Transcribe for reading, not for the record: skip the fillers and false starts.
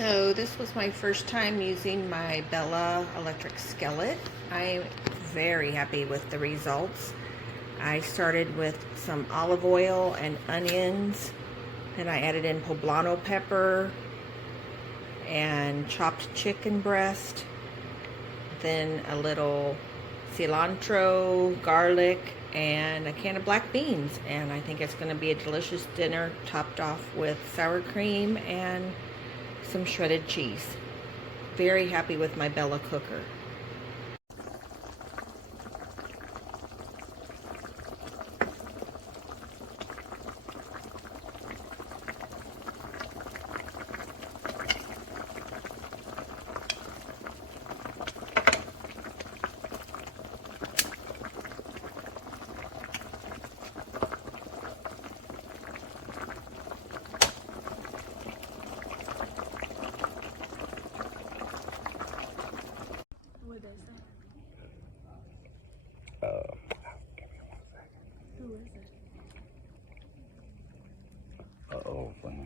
So this was my first time using my Bella electric skillet. I'm very happy with the results. I started with some olive oil and onions, then I added in poblano pepper and chopped chicken breast, then a little cilantro, garlic, and a can of black beans. And I think it's going to be a delicious dinner topped off with sour cream and some shredded cheese. Very happy with my Bella cooker. What is it? Give me 1 second. Who is it? Uh-oh, funny.